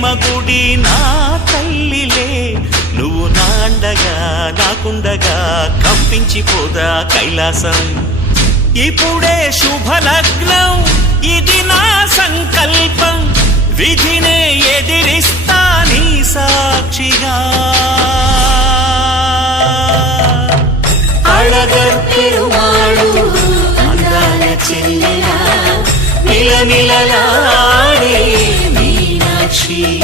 ప్రేమ గుడి నా తల్లిలే, నువ్వు నాండగా నాకుండగా కంపించిపోదా కైలాసం. ఇప్పుడే శుభలగ్నం, ఇది నా సంకల్పం, విధినే ఎదిరిస్తా నీ సాక్షిగా. అళగర్ పెరుమాళు అందాల చెల్లెలా, మిలమిలలాడే మీనాక్షి.